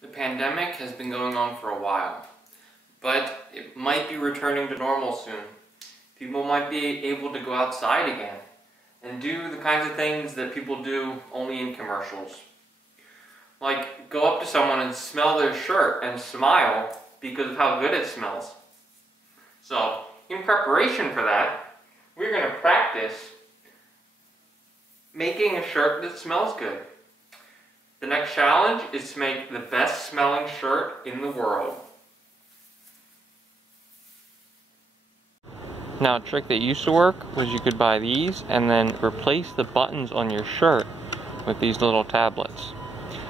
The pandemic has been going on for a while, but it might be returning to normal soon. People might be able to go outside again and do the kinds of things that people do only in commercials. Like go up to someone and smell their shirt and smile because of how good it smells. So, in preparation for that, we're going to practice making a shirt that smells good. The next challenge is to make the best smelling shirt in the world. Now, a trick that used to work was you could buy these and then replace the buttons on your shirt with these little tablets.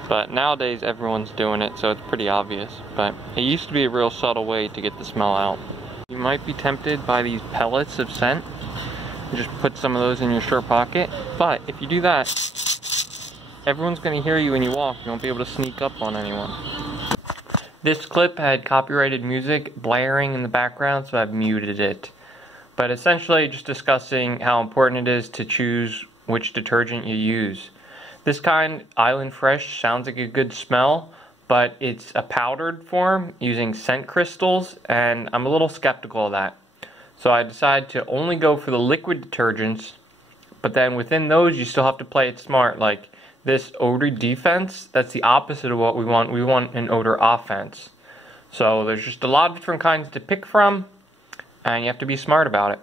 But nowadays everyone's doing it, so it's pretty obvious. But it used to be a real subtle way to get the smell out. You might be tempted by these pellets of scent. Just put some of those in your shirt pocket. But if you do that, everyone's going to hear you when you walk. You won't be able to sneak up on anyone. This clip had copyrighted music blaring in the background, so I've muted it. But essentially just discussing how important it is to choose which detergent you use. This kind, Island Fresh, sounds like a good smell, but it's a powdered form using scent crystals, and I'm a little skeptical of that. So I decided to only go for the liquid detergents, but then within those you still have to play it smart. Like this odor defense, that's the opposite of what we want. We want an odor offense. So there's just a lot of different kinds to pick from, and you have to be smart about it.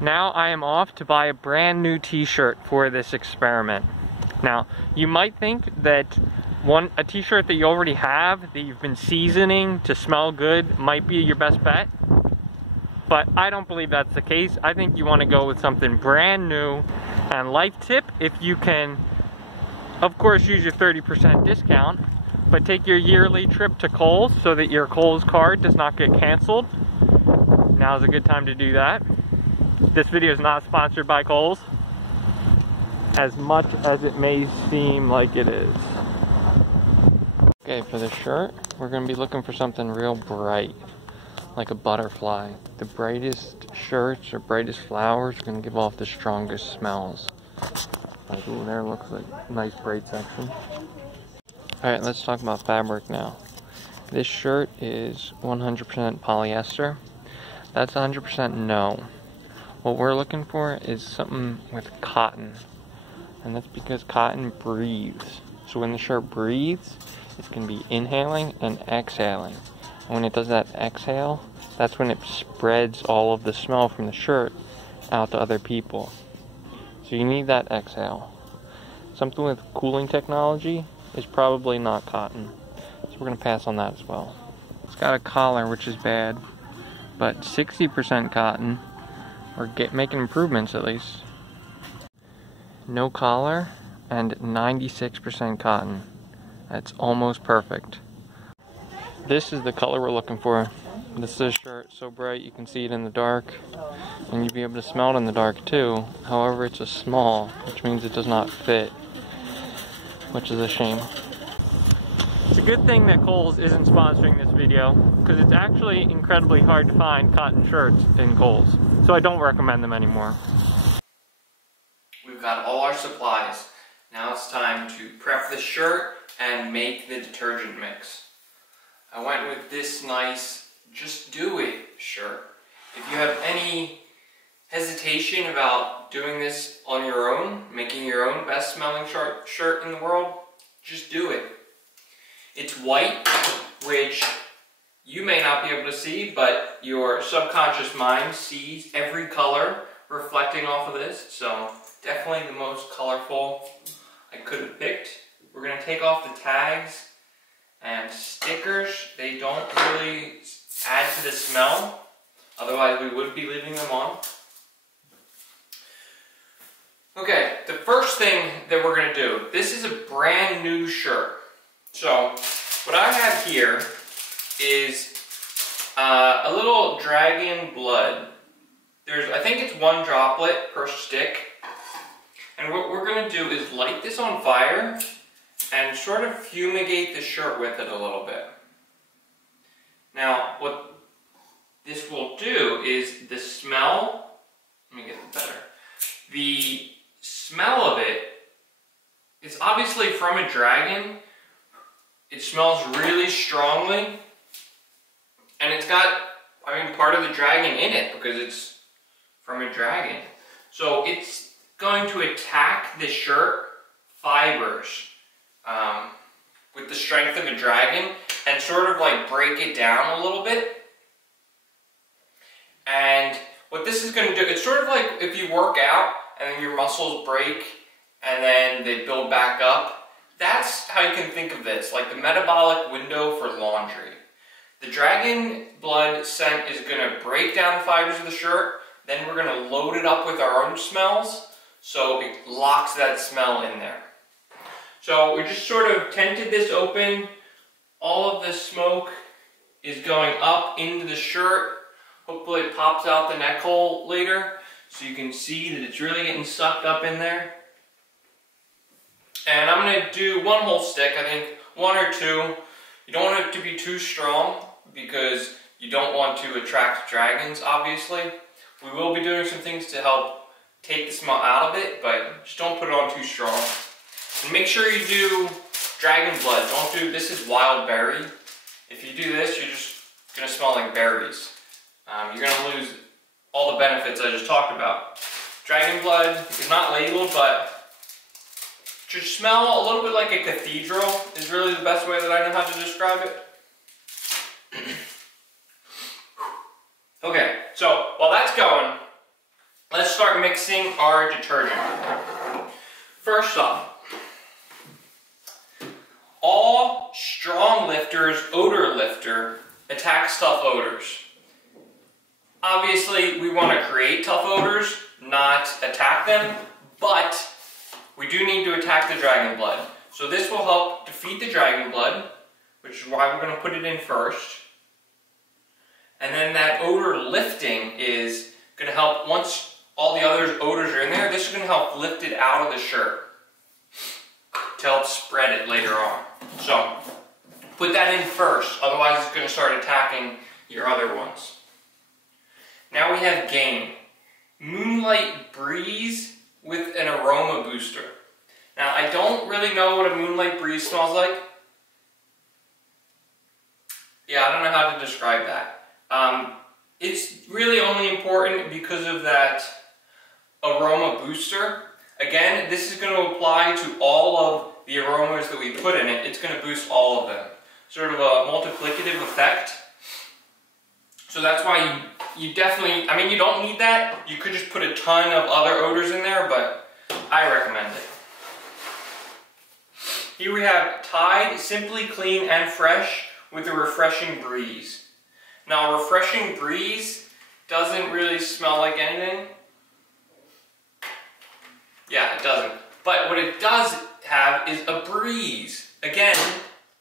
Now I am off to buy a brand new t-shirt for this experiment. Now, you might think that a t-shirt that you already have, that you've been seasoning to smell good, might be your best bet. But I don't believe that's the case. I think you want to go with something brand new. And life tip, if you can, of course, use your 30% discount, but take your yearly trip to Kohl's so that your Kohl's card does not get canceled. Now's a good time to do that. This video is not sponsored by Kohl's, as much as it may seem like it is. Okay, for the shirt, we're going to be looking for something real bright, like a butterfly. The brightest shirts or brightest flowers are going to give off the strongest smells. Like, ooh, there looks like a nice bright section. Alright, let's talk about fabric now. This shirt is 100% polyester. That's 100% no. What we're looking for is something with cotton. And that's because cotton breathes. So when the shirt breathes, it's going to be inhaling and exhaling. And when it does that exhale, that's when it spreads all of the smell from the shirt out to other people. So you need that exhale. Something with cooling technology is probably not cotton. So we're going to pass on that as well. It's got a collar, which is bad. But 60% cotton. We're making improvements at least. No collar and 96% cotton. That's almost perfect. This is the color we're looking for. This is a shirt so bright you can see it in the dark, and you'll be able to smell it in the dark too. However, it's a small, which means it does not fit, which is a shame. It's a good thing that Kohl's isn't sponsoring this video, because it's actually incredibly hard to find cotton shirts in Kohl's. So I don't recommend them anymore. We've got all our supplies. Now it's time to prep the shirt and make the detergent mix. I went with this nice Just Do It shirt. If you have any hesitation about doing this on your own, making your own best smelling shirt in the world, just do it. It's white, which you may not be able to see, but your subconscious mind sees every color reflecting off of this, so definitely the most colorful I could have picked. We're going to take off the tags and stickers. They don't really add to the smell, otherwise we would be leaving them on. Okay, the first thing that we're going to do, this is a brand new shirt. So, what I have here is a little dragon blood. I think it's 1 droplet per stick. And what we're going to do is light this on fire and sort of fumigate the shirt with it a little bit. Now, what this will do is the smell, let me get The smell of it is obviously from a dragon. It smells really strongly, and it's got, I mean, part of the dragon in it because it's from a dragon. So it's going to attack the shirt fibers with the strength of a dragon and sort of like break it down a little bit. And what this is going to do, it's sort of like if you work out and then your muscles break and then they build back up. That's how you can think of this, like the metabolic window for laundry. The dragon blood scent is going to break down the fibers of the shirt, then we're going to load it up with our own smells, so it locks that smell in there. So we just sort of tented this open. All of the smoke is going up into the shirt. Hopefully it pops out the neck hole later, so you can see that it's really getting sucked up in there. And I'm going to do one whole stick, I think one or two. You don't want it to be too strong because you don't want to attract dragons, obviously. We will be doing some things to help take the smell out of it, but just don't put it on too strong. And make sure you do dragon blood. Don't do, this is wild berry. If you do this, you're just going to smell like berries. You're going to lose all the benefits I just talked about. Dragon blood is not labeled, but should smell a little bit like a cathedral is really the best way that I know how to describe it. Okay, so while that's going, let's start mixing our detergent. First off, all strong lifters, odor lifter, attacks tough odors. Obviously, we want to create tough odors, not attack them, but we do need to attack the dragon blood. So this will help defeat the dragon blood, which is why we're going to put it in first. And then that odor lifting is going to help, once all the other odors are in there, this is going to help lift it out of the shirt to help spread it later on. So put that in first, otherwise it's going to start attacking your other ones. Now we have Gain. Moonlight Breeze with an aroma booster. Now I don't really know what a moonlight breeze smells like. Yeah, I don't know how to describe that. It's really only important because of that aroma booster. Again, this is going to apply to all of the aromas that we put in it. It's going to boost all of them. Sort of a multiplicative effect. So that's why you definitely, I mean, you don't need that. You could just put a ton of other odors in there, but I recommend it. Here we have Tide Simply Clean and Fresh with a refreshing breeze. Now, a refreshing breeze doesn't really smell like anything. Yeah, it doesn't. But what it does have is a breeze. Again,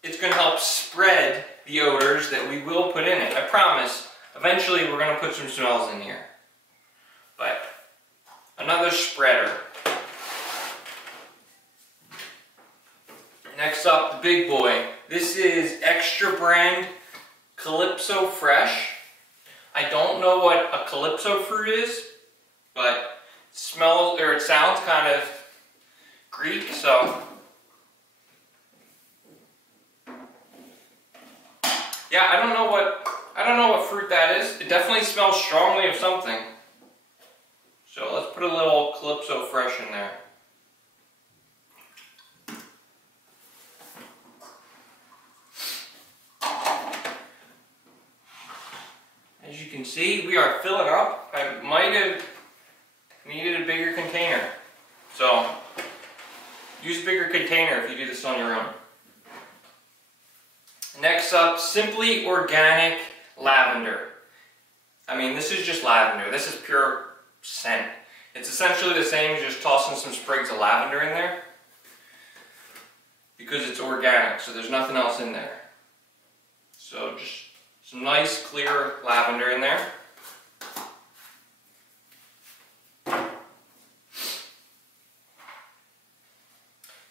it's going to help spread the odors that we will put in it. I promise, eventually we're going to put some smells in here. But, another spreader. Next up, the big boy. This is Extra Brand Calypso Fresh. I don't know what a calypso fruit is, but it smells, or it sounds kind of Greek, so yeah, I don't know what fruit that is. It definitely smells strongly of something. So let's put a little Calypso Fresh in there. As you can see, we are filling up. I might have needed a bigger container. So, use a bigger container if you do this on your own. Next up, Simply Organic Lavender. I mean, this is just lavender. This is pure scent. It's essentially the same as just tossing some sprigs of lavender in there, because it's organic, so there's nothing else in there. So just some nice clear lavender in there.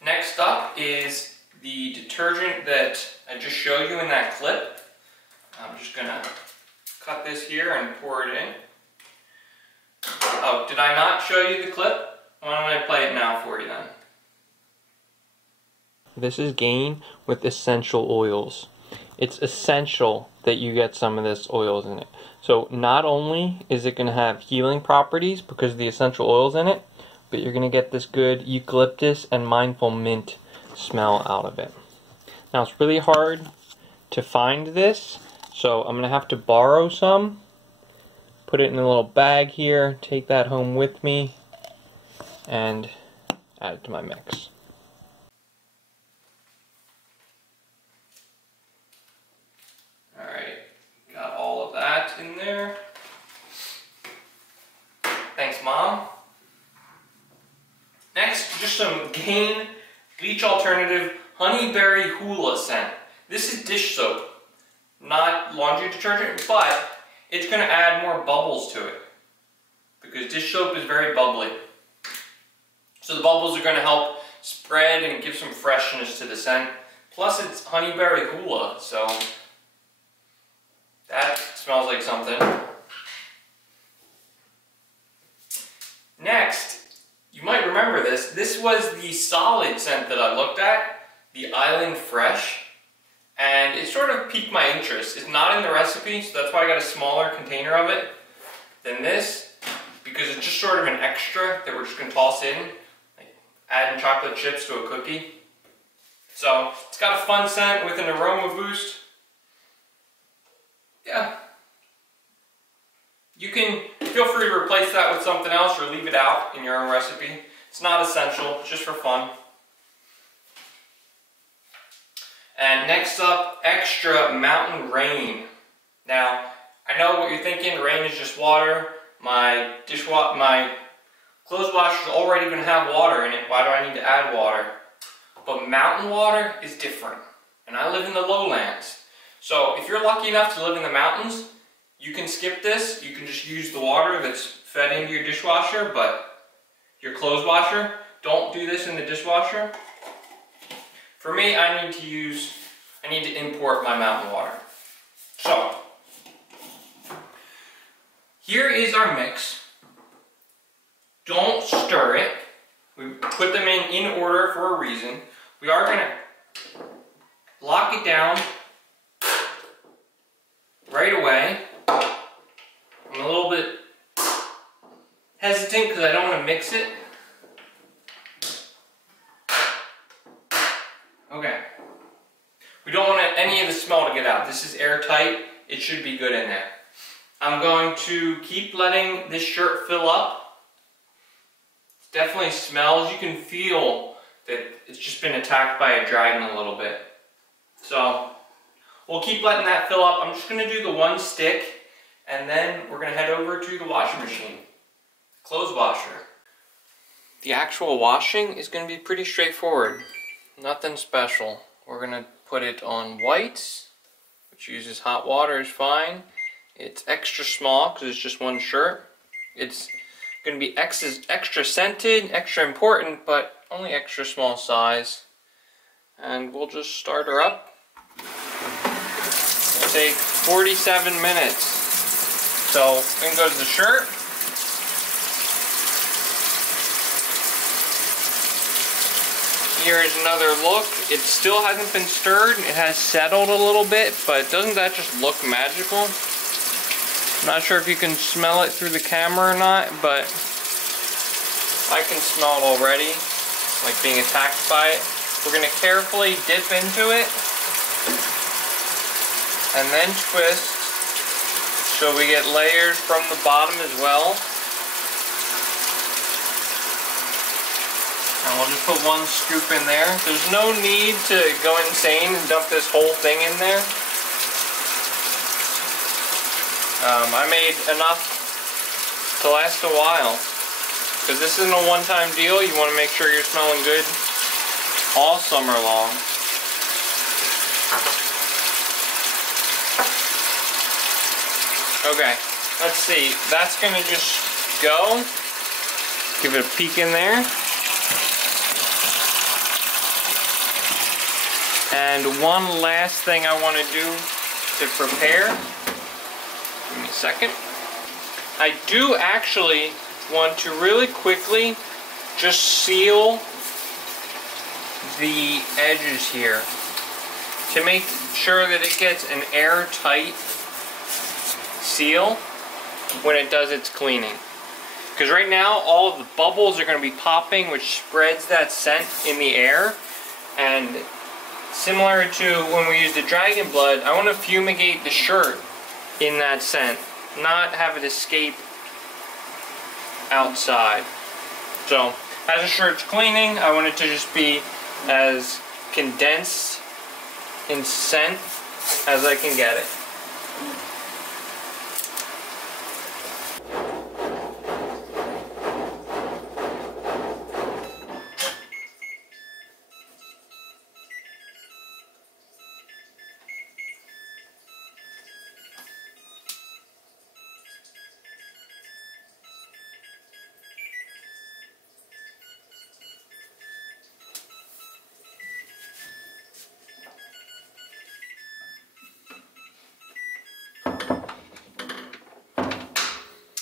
Next up is the detergent that I just showed you in that clip. I'm just going to cut this here and pour it in. Oh, did I not show you the clip? Why don't I play it now for you then? This is Gain with essential oils. It's essential that you get some of this oils in it. So not only is it going to have healing properties because of the essential oils in it, but you're going to get this good eucalyptus and mindful mint smell out of it. Now it's really hard to find this, so I'm going to have to borrow some, put it in a little bag here, take that home with me, and add it to my mix. Alright, got all of that in there. Thanks, Mom. Next, just some Gain Bleach Alternative Honeyberry Hula scent. This is dish soap, not laundry detergent, but it's going to add more bubbles to it because dish soap is very bubbly. So the bubbles are going to help spread and give some freshness to the scent. Plus it's Honeyberry Hula, so that smells like something. Next, you might remember this. This was the solid scent that I looked at, the Island Fresh, and it sort of piqued my interest. It's not in the recipe, so that's why I got a smaller container of it than this, because it's just sort of an extra that we're just going to toss in, like adding chocolate chips to a cookie. So it's got a fun scent with an aroma boost. Yeah. You can feel free to replace that with something else or leave it out in your own recipe. It's not essential, it's just for fun. And next up, Extra Mountain Rain. Now, I know what you're thinking, rain is just water. My clothes washer is already going to have water in it. Why do I need to add water? But mountain water is different. And I live in the lowlands. So if you're lucky enough to live in the mountains, you can skip this. You can just use the water that's fed into your dishwasher, but your clothes washer, don't do this in the dishwasher. For me, I need to import my mountain water. So, here is our mix. Don't stir it. We put them in order for a reason. We are going to lock it down right away. I'm a little bit hesitant because I don't want to mix it. Okay. We don't want any of the smell to get out. This is airtight. It should be good in there. I'm going to keep letting this shirt fill up. It definitely smells. You can feel that it's just been attacked by a dragon a little bit. So we'll keep letting that fill up. I'm just going to do the one stick, and then we're going to head over to the washing machine. Clothes washer. The actual washing is going to be pretty straightforward. Nothing special. We're going to put it on whites, which uses hot water is fine. It's extra small because it's just one shirt. It's going to be extra scented, extra important, but only extra small size. And we'll just start her up. It'll take 47 minutes. So in goes the shirt. Here is another look. It still hasn't been stirred. It has settled a little bit, but doesn't that just look magical? I'm not sure if you can smell it through the camera or not, but I can smell it already, like being attacked by it. We're going to carefully dip into it and then twist so we get layers from the bottom as well. And we'll just put one scoop in there. There's no need to go insane and dump this whole thing in there. I made enough to last a while. Because this isn't a one-time deal. You want to make sure you're smelling good all summer long. Okay, let's see. That's going to just go. Give it a peek in there. And one last thing I want to do to prepare. Give me a second. I do actually want to really quickly just seal the edges here to make sure that it gets an airtight seal when it does its cleaning. Because right now all of the bubbles are going to be popping, which spreads that scent in the air. And similar to when we use the dragon blood, I want to fumigate the shirt in that scent, not have it escape outside. So as the shirt's cleaning, I want it to just be as condensed in scent as I can get it.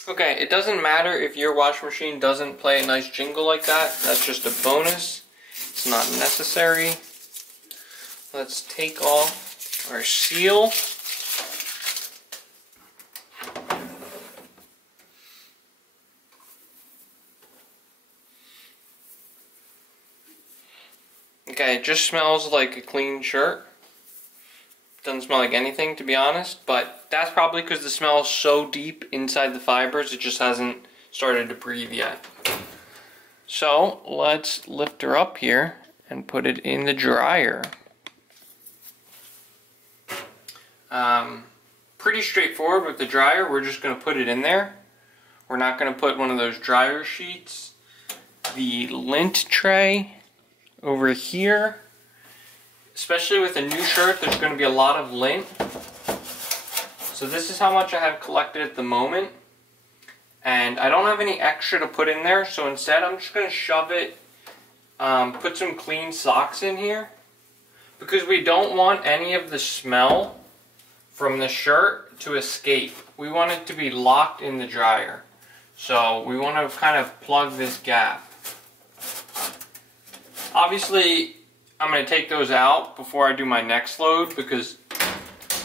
Okay, it doesn't matter if your washing machine doesn't play a nice jingle like that. That's just a bonus. It's not necessary. Let's take off our seal. Okay, it just smells like a clean shirt. Doesn't smell like anything, to be honest, but that's probably because the smell is so deep inside the fibers, it just hasn't started to breathe yet. So let's lift her up here and put it in the dryer. Pretty straightforward with the dryer. We're just going to put it in there. We're not going to put one of those dryer sheets. The lint tray over here. Especially with a new shirt, there's going to be a lot of lint. So this is how much I have collected at the moment. And I don't have any extra to put in there, so instead I'm just going to shove it, put some clean socks in here. Because we don't want any of the smell from the shirt to escape. We want it to be locked in the dryer. So we want to kind of plug this gap. Obviously, I'm going to take those out before I do my next load because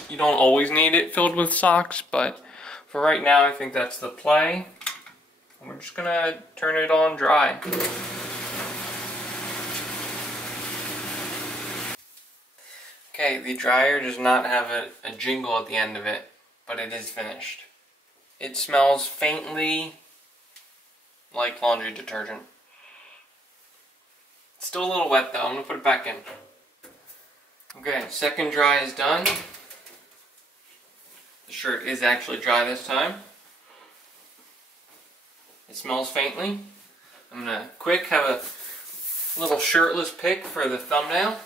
you don't always need it filled with socks, but for right now I think that's the play. And we're just going to turn it on dry. Okay, the dryer does not have a jingle at the end of it, but it is finished. It smells faintly like laundry detergent. It's still a little wet though, I'm going to put it back in. Okay, second dry is done. The shirt is actually dry this time. It smells faintly. I'm going to quick have a little shirtless pic for the thumbnail.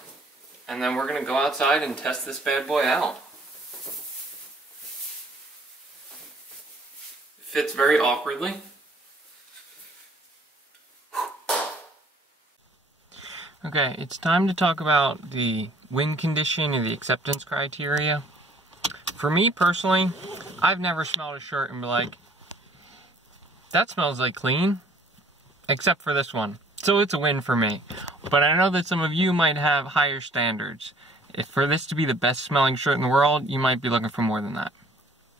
And then we're going to go outside and test this bad boy out. It fits very awkwardly. Okay, it's time to talk about the win condition and the acceptance criteria. For me personally, I've never smelled a shirt and be like, that smells like clean, except for this one. So it's a win for me. But I know that some of you might have higher standards. If for this to be the best smelling shirt in the world, you might be looking for more than that.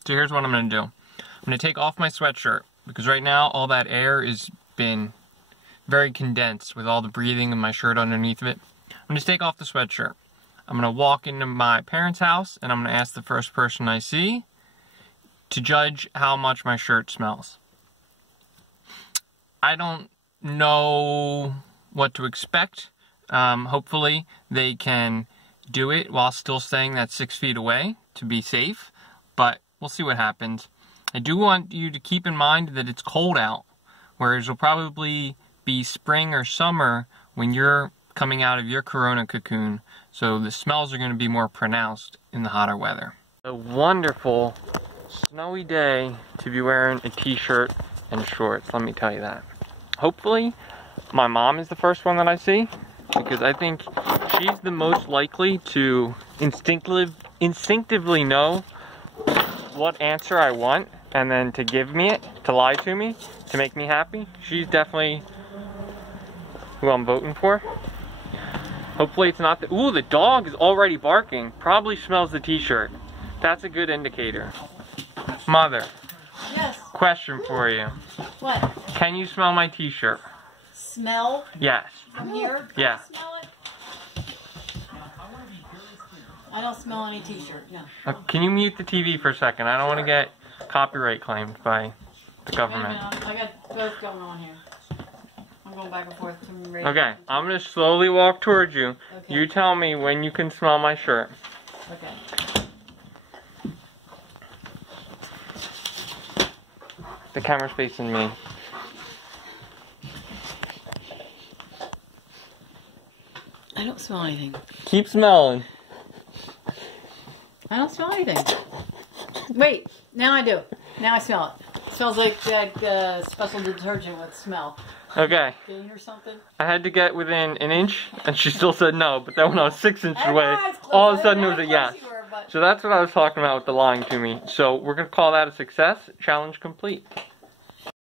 So here's what I'm going to do. I'm going to take off my sweatshirt, because right now all that air has been very condensed with all the breathing of my shirt underneath of it. I'm going to take off the sweatshirt. I'm going to walk into my parents' house and I'm going to ask the first person I see to judge how much my shirt smells. I don't know what to expect. Hopefully they can do it while still staying that 6 feet away to be safe, but we'll see what happens. I do want you to keep in mind that it's cold out, whereas it'll probably be spring or summer when you're coming out of your corona cocoon, so the smells are going to be more pronounced in the hotter weather. A wonderful snowy day to be wearing a t-shirt and shorts, let me tell you that. Hopefully my mom is the first one that I see, because I think she's the most likely to instinctively know what answer I want and then to give me it, to lie to me, to make me happy, she's definitely who I'm voting for. Hopefully it's not the, ooh, the dog is already barking. Probably smells the t-shirt. That's a good indicator. Mother. Yes. Question for you. What? Can you smell my t-shirt? Smell? Yes. From here? Yeah. Smell it? I don't smell any t-shirt, no. Can you mute the TV for a second? I don't want to get copyright claimed by the government. Wait a minute, I got both going on here. I'm going back and forth to radio. Okay, I'm going to slowly walk towards you. Okay. You tell me when you can smell my shirt. Okay. The camera's facing me. I don't smell anything. Keep smelling. I don't smell anything. Wait, now I do. Now I smell it. Smells like that special detergent with smell. Okay. Gain or something? I had to get within an inch, and she still said no, but then when I was 6 inches away, all of a sudden it was a yes. So that's what I was talking about with the lying to me. So we're going to call that a success. Challenge complete.